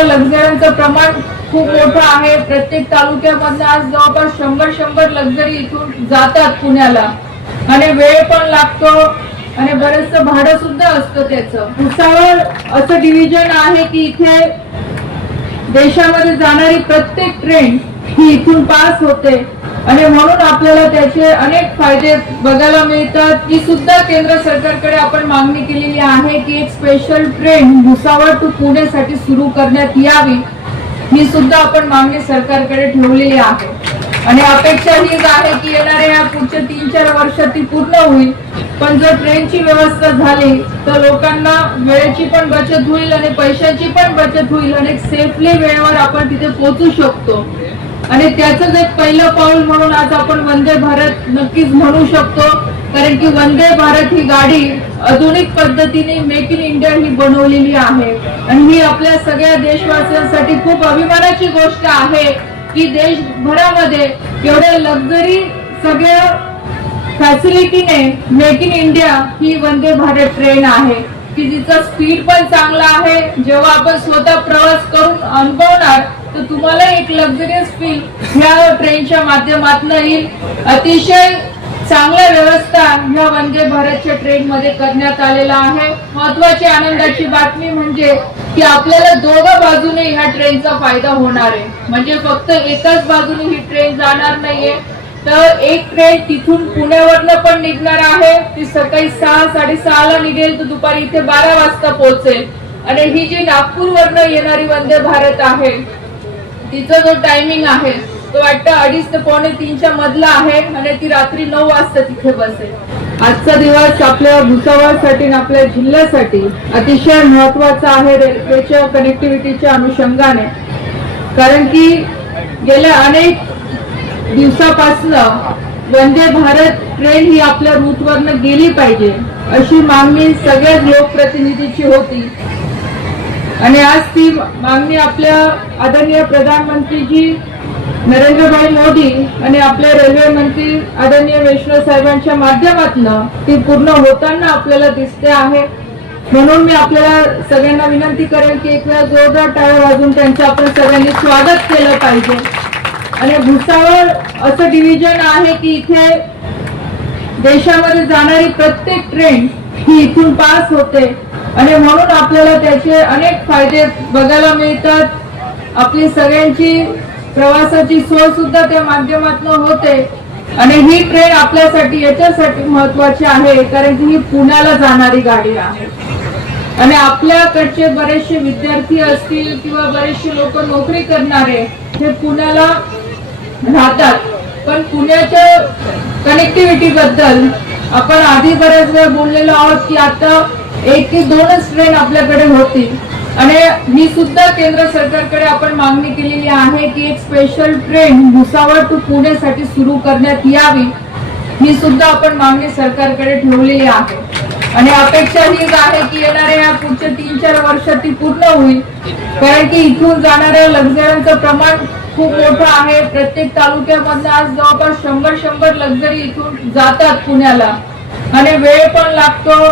इथून लक्झऱ्यांचं प्रमाण खूप मोठं आहे. प्रत्येक तालुक्यामधनं आज जवळपास शंभर शंभर लक्झरी इथून जातात पुण्याला. आणि वेळ पण लागतो आणि बरेचसं भाडं सुद्धा असतं त्याचं. भुसावळ असं डिव्हिजन आहे की इथे देशामध्ये जाणारी प्रत्येक ट्रेन ही इथून पास होते. आणि म्हणून आपल्याला त्याचे अनेक फायदे बघायला मिळतात. ही सुद्धा केंद्र सरकारकडे आपण मागणी केलेली आहे की एक स्पेशल ट्रेन भुसावळ टू पुण्यासाठी सुरू करण्यात यावी. ही सुद्धा आपण मागणी सरकारकडे ठेवलेली आहे. आणि अपेक्षा हीच आहे की येणाऱ्या या पुढच्या तीन चार वर्षात ती पूर्ण होईल. पण जर ट्रेनची व्यवस्था झाली तर लोकांना वेळेची पण बचत होईल आणि पैशाची पण बचत होईल. आणि सेफली वेळेवर आपण तिथे पोहोचू शकतो. आणि त्याच एक पहिलं पाऊल म्हणून आज आपण वंदे भारत नक्कीच म्हणू शकतो. कारण की वंदे भारत ही गाडी आधुनिक पद्धतीने मेक इन इंडिया ही बनवलेली आहे. आणि ही आपल्या सगळ्या देशवासियांसाठी खूप अभिमानाची गोष्ट आहे की देशभरामध्ये एवढ्या लक्झरी सगळ्या फॅसिलिटीने मेक इन इंडिया ही वंदे भारत ट्रेन आहे. की जिचा स्पीड पण चांगला आहे. जेव्हा आपण स्वतः प्रवास करून अनुभवणार तर तुम्हाला एक लक्झरियस फील ह्या ट्रेनच्या माध्यमातून येईल. अतिशय चांगल्या व्यवस्था ह्या वंदे भारतच्या ट्रेन मध्ये करण्यात आलेला आहे. महत्वाची आनंदाची बातमी म्हणजे की आपल्याला दोघं बाजूने ह्या ट्रेनचा फायदा होणार आहे. म्हणजे फक्त एकाच बाजूने ही ट्रेन जाणार नाहीये. तर एक ट्रेन तिथून पुण्यावरनं पण निघणार आहे. ती सकाळी सहा साडेसहाला निघेल तर दुपारी इथे बारा वाजता पोहोचेल. आणि ही जी नागपूरवरनं येणारी वंदे भारत आहे तिचा जो टायमिंग आहे तो वाटतं अडीच ते पावणे तीनच्या मधला आहे आणि ती रात्री नऊ वाजता तिथे बसेल. आजचा दिवस आपल्या भुसावळसाठी आणि आपल्या जिल्ह्यासाठी अतिशय महत्त्वाचा आहे रेल्वेच्या कनेक्टिव्हिटीच्या अनुषंगाने. कारण की गेल्या अनेक दिवसापासनं वंदे भारत ट्रेन ही आपल्या रूटवरनं गेली पाहिजे अशी मागणी सगळ्याच लोकप्रतिनिधीची होती. आणि आज ती मागणी आपल्या आदरणीय प्रधानमंत्रीजी नरेंद्रभाई मोदी आणि आपले रेल्वे मंत्री आदरणीय वैष्णव साहेबांच्या माध्यमातनं ती पूर्ण होताना आपल्याला दिसते आहे. म्हणून मी आपल्याला सगळ्यांना विनंती करेन की एक वेळा जोरदार टाळ्या वाजून त्यांचं आपण सगळ्यांनी स्वागत केलं पाहिजे. आणि भुसावळ असं डिव्हिजन आहे की इथे देशामध्ये जाणारी प्रत्येक ट्रेन ही इथून पास होते. आणि म्हणून आपल्याला त्याचे अनेक फायदे बघायला मिळतात. आपली सगळ्यांची प्रवासाची सोय सुद्धा त्या माध्यमातून होते. आणि ही ट्रेन आपल्यासाठी याच्यासाठी महत्वाची आहे कारण की ही पुण्याला जाणारी गाडी आहे. आणि आपल्याकडचे बरेचसे विद्यार्थी असतील किंवा बरेचसे लोक नोकरी करणारे हे पुण्याला राहतात. पण पुण्याच्या कनेक्टिव्हिटी बद्दल आपण आधी बऱ्याच वेळ बोललेलो आहोत की आता एक ते दोनच ट्रेन आपल्याकडे होतील आणि मी सुद्धा केंद्र सरकारकडे आपण मागणी केलेली आहे की एक स्पेशल ट्रेन भुसावळ टू पुण्यासाठी सुरू करण्यात यावी. ही सुद्धा आपण मागणी सरकारकडे ठेवलेली आहे. आणि अपेक्षा हीच आहे की येणाऱ्या या पुढच्या तीन चार वर्षात ती पूर्ण होईल. कारण की इथून जाणाऱ्या लक्झऱ्यांचं प्रमाण खूप मोठं आहे. प्रत्येक तालुक्यामधनं आज जवळपास शंभर शंभर लक्झरी इथून जातात पुण्याला. आणि वेळ पण लागतो.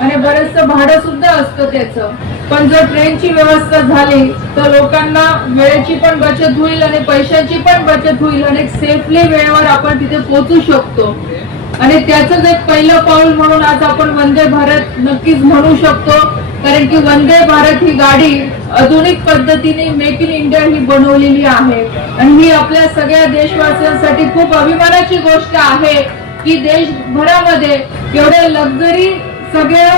आणि बरेचसं भाडं सुद्धा असतं त्याचं. पण जर ट्रेनची व्यवस्था झाली तर लोकांना वेळेची पण बचत होईल आणि पैशाची पण बचत होईल आणि सेफली वेळेवर आपण तिथे पोहोचू शकतो. आणि त्याच एक पहिलं पाऊल म्हणून आज आपण वंदे भारत नक्कीच म्हणू शकतो. कारण की वंदे भारत ही गाडी आधुनिक पद्धतीने मेक इन इंडिया ही बनवलेली आहे. आणि ही आपल्या सगळ्या देशवासियांसाठी खूप अभिमानाची गोष्ट आहे की देशभरामध्ये एवढे लक्झरी सगळ्या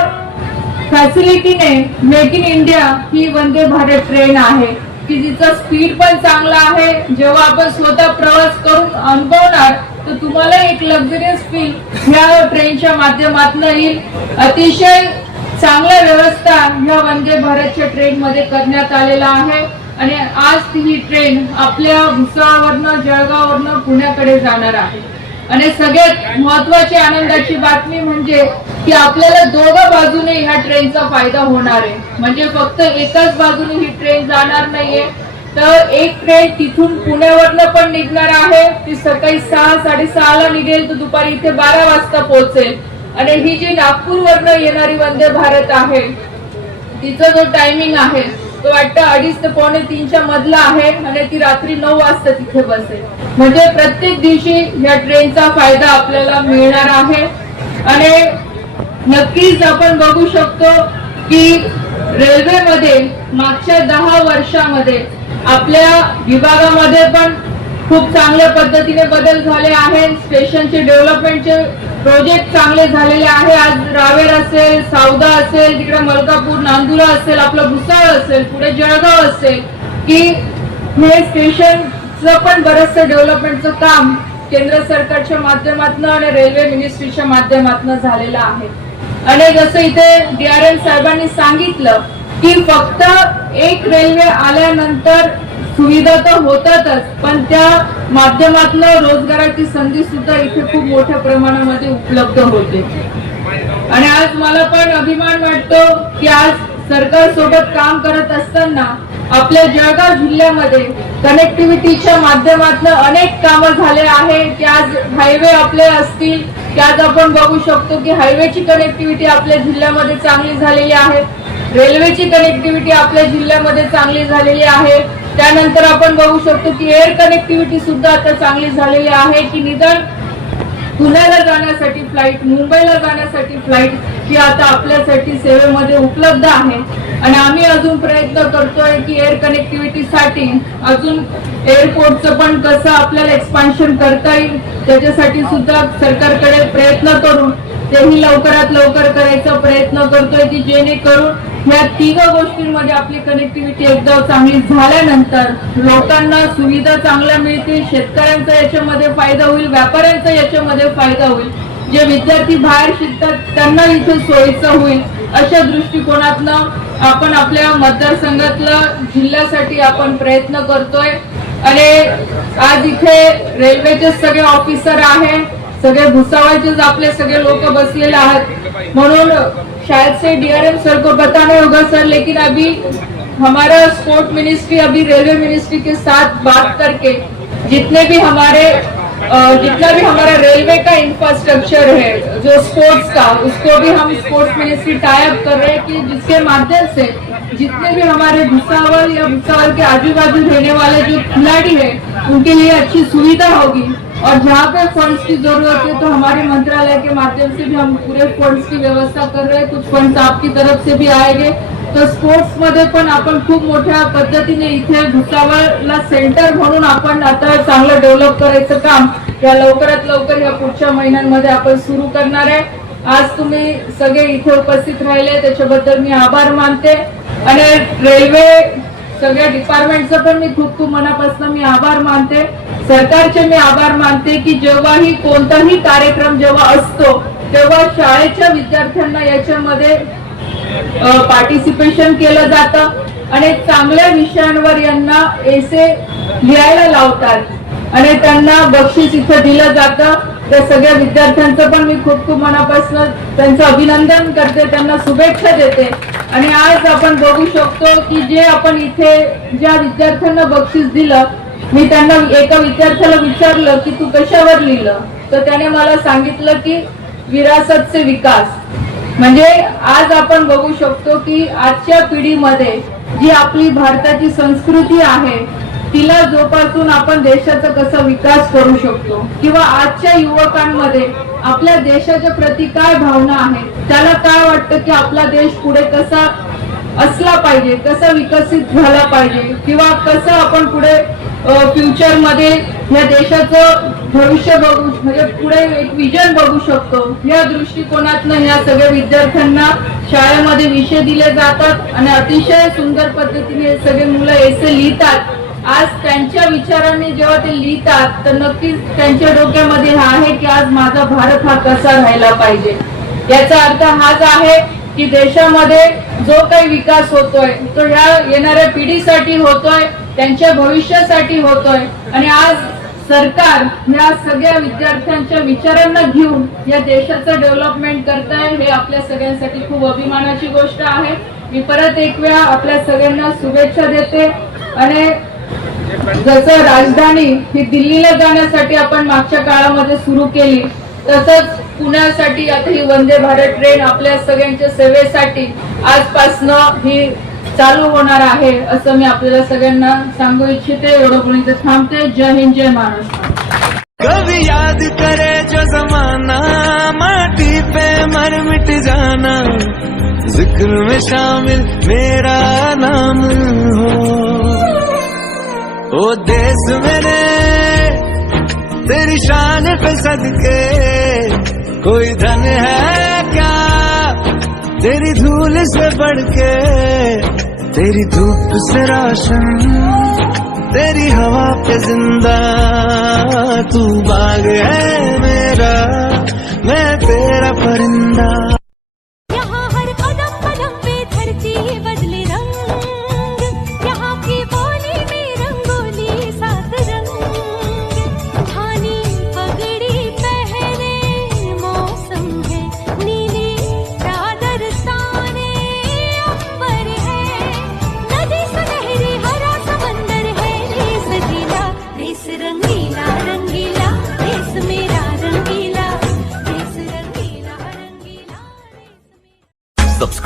फॅसिलिटीने मेक इन इंडिया ही वंदे भारत ट्रेन आहे. की जिचा स्पीड पण चांगला आहे जेव्हा आपण स्वतः प्रवास करून अनुभवणार तर तुम्हाला एक लक्झरियस फील ह्या ट्रेनच्या माध्यमातून येईल. अतिशय चांगल्या व्यवस्था ह्या वंदे भारतच्या ट्रेनमध्ये करण्यात आलेला आहे. आणि आज ही ट्रेन आपल्या भुसावळवरनं जळगाववरनं पुण्याकडे जाणार आहे. आणि सगळ्यात महत्वाची आनंदाची बातमी म्हणजे की आपल्याला दोघं बाजूने ह्या ट्रेनचा फायदा होणार आहे. म्हणजे फक्त एकाच बाजूने ही ट्रेन जाणार नाहीये. तर एक ट्रेन तिथून पुण्यावरनं पण निघणार आहे. ती सकाळी सहा साडेसहाला निघेल तर दुपारी इथे बारा वाजता पोहोचेल. आणि ही जी नागपूरवरनं येणारी वंदे भारत आहे तिचा जो टायमिंग आहे तो वाटतं अडीच ते पावणे तीनच्या मधला आहे आणि ती रात्री नऊ वाजता तिथे बसेल. म्हणजे प्रत्येक दिवशी या ट्रेनचा फायदा आपल्याला मिळणार आहे. आणि नक्कीच आपण बघू शकतो की रेल्वेमध्ये मागच्या दहा वर्षामध्ये आपल्या विभागामध्ये पण खूप चांगल्या पद्धतीने बदल झाले आहेत. स्टेशनचे डेव्हलपमेंटचे प्रोजेक्ट चांगले झालेले आहे. आज रावेर असेल सावदा असेल तिकडे मलकापूर नांदुरा असेल आपलं भुसाळ असेल पुढे जळगाव असेल की हे स्टेशनचं पण बरचसं डेव्हलपमेंटचं काम केंद्र सरकारच्या माध्यमातून आणि रेल्वे मिनिस्ट्रीच्या माध्यमातून झालेलं आहे. आणि जसं इथे डी आर एल साहेबांनी सांगितलं की फक्त एक रेल्वे आल्यानंतर सुविधा तर होतातच पण त्या माध्यमातून रोजगाराची संधी सुद्धा इथे खूप मोठ्या प्रमाणामध्ये उपलब्ध होते. आणि आज मला पण अभिमान वाटतो की आज सरकार सोबत काम करत असताना आपल्या जळगाव जिल्ह्यामध्ये कनेक्टिव्हिटीच्या माध्यमातून अनेक कामं झाले आहे की आज हायवे आपले असतील की आज आपण बघू शकतो की हायवेची कनेक्टिव्हिटी आपल्या जिल्ह्यामध्ये चांगली झालेली आहे. रेल्वेची कनेक्टिव्हिटी आपल्या जिल्ह्यामध्ये चांगली झालेली आहे. त्यानंतर आपण बघू शकतो की एअर कनेक्टिव्हिटी सुद्धा आता चांगली झालेली आहे की निदान पुण्याला जाण्यासाठी फ्लाईट मुंबईला जाण्यासाठी फ्लाईट ही आता आपल्यासाठी सेवेमध्ये उपलब्ध आहे. आणि आम्ही अजून प्रयत्न करतोय की एअर कनेक्टिव्हिटीसाठी अजून एअरपोर्टचं पण कसं आपल्याला एक्सपान्शन करता येईल त्याच्यासाठी सुद्धा सरकारकडे प्रयत्न करून तेही लवकरात लवकर करायचा प्रयत्न करतोय की जेणेकरून या तिघ गोष्टींमध्ये आपली कनेक्टिव्हिटी एकदम चांगली झाल्यानंतर लोकांना सुविधा चांगल्या मिळतील शेतकऱ्यांचा याच्यामध्ये फायदा होईल व्यापाऱ्यांचा याच्यामध्ये फायदा होईल. जे विद्यार्थी बाहेर शिकतात त्यांना इथे सोयीचं होईल. अशा दृष्टिकोनातनं आपण आपल्या मतदारसंघातलं जिल्ह्यासाठी आपण प्रयत्न करतोय. आणि आज इथे रेल्वेचे सगळे ऑफिसर आहे सगळे भुसावळचेच आपले सगळे लोक बसलेले आहेत. म्हणून शायद से डीआरएम सर को पता नहीं होगा सर लेकिन अभी हमारा स्पोर्ट मिनिस्ट्री अभी रेलवे मिनिस्ट्री के साथ बात करके जितने भी हमारे जितना भी हमारा रेलवे का इंफ्रास्ट्रक्चर है, जो स्पोर्ट्स का, उसको भी हम स्पोर्ट्स मिनिस्ट्री टाइप कर रहे हैं कि जिसके माध्यम से जितने भी हमारे भुसावल या भुसावल के आजू बाजू रहने वाले जो खिलाड़ी है, उनके लिए अच्छी सुविधा होगी। और जहाँ पे फंड्स की जरूरत है तो हमारे मंत्रालय के माध्यम से भी हम पूरे फंड्स की व्यवस्था कर रहे हैं। कुछ फंड्स आपकी तरफ से भी आएंगे। तर स्पोर्ट्समध्ये पण आपण खूप मोठ्या पद्धतीने इथे भुसावळला सेंटर म्हणून आपण आता चांगलं डेव्हलप करायचं काम या लवकरात लवकर या पुढच्या महिन्यांमध्ये आपण सुरू करणार आहे. आज तुम्ही सगळे इथे उपस्थित राहिले त्याच्याबद्दल मी आभार मानते. आणि रेल्वे सगळ्या डिपार्टमेंटचं पण मी खूप खूप मनापासून मी आभार मानते. सरकारचे मी आभार मानते की जेव्हाही कोणताही कार्यक्रम जेव्हा असतो तेव्हा शाळेच्या विद्यार्थ्यांना याच्यामध्ये पार्टिसिपेशन केलं जातं. आणि चांगल्या विषयांवर यांना एसे लिहायला लावतात. आणि त्यांना बक्षीस इथं दिलं जातं. त्या सगळ्या विद्यार्थ्यांचं पण मी खूप खूप मनापासून त्यांचं अभिनंदन करते. त्यांना शुभेच्छा देते. आणि आज आपण बघू शकतो की जे आपण इथे ज्या विद्यार्थ्यांना बक्षीस दिलं मी त्यांना एका विद्यार्थ्याला विचारलं की तू कशावर लिहिलं? तर त्याने मला सांगितलं की विरासत से विकास. म्हणजे आज आपण बघू शकतो की आजच्या पिढीमध्ये जी आपली भारताची संस्कृती आहे तिला जोपासून आपण देशाचा कसा विकास करू शकतो? किंवा आजच्या युवकांमध्ये आपल्या देशाच्या प्रती काय भावना आहेत? त्याला काय वाटतं की आपला देश पुढे कसा असला पाहिजे कसा विकसित झाला पाहिजे किंवा कसं आपण पुढे फ्युचरमध्ये या देशाचं भविष्य बघू म्हणजे पुढे एक विजन बघू शकतो. या दृष्टिकोनातनं या सगळ्या विद्यार्थ्यांना शाळेमध्ये विषय दिले जातात आणि अतिशय सुंदर पद्धतीने हे सगळे मुलं ऐसे लिहितात. आज त्यांच्या विचारांनी जेव्हा ते लिहितात तर नक्कीच त्यांच्या डोक्यामध्ये हा आहे की आज माझा भारत हा कसा राहिला पाहिजे. याचा अर्थ हाच आहे की देशामध्ये जो काही विकास होतोय तो ह्या येणाऱ्या पिढीसाठी होतोय त्यांच्या भविष्यासाठी होतोय. आणि आज सरकार या सगळ्या विद्यार्थ्यांच्या विचारांना घेऊन या देशाचं डेव्हलपमेंट करताय हे आपल्या सगळ्यांसाठी खूप अभिमानाची गोष्ट आहे. मी परत एक वेळा आपल्या सगळ्यांना शुभेच्छा देते. आणि जसं राजधानी ही दिल्लीला जाण्यासाठी आपण मागच्या काळामध्ये सुरू केली तसंच पुण्यासाठी आता ही वंदे भारत ट्रेन आपल्या सगळ्यांच्या सेवेसाठी आजपासनं ही चालू होणार आहे असं मी आपल्याला सगळ्यांना सांगू इच्छिते. एवढं कोणी इथे थांबते जय हिंद जय महाराष्ट्र. कभी याद करे जो जमाना माटी पे मर मिट जाना जिक्र में शामिल मेरा नाम हो। ओ देश मेरे तेरी शान पे सदके कोई धन है क्या? तेरी धूल से बढ़ के तेरी धूप से रोशन तेरी हवा पे जिंदा तू बाग है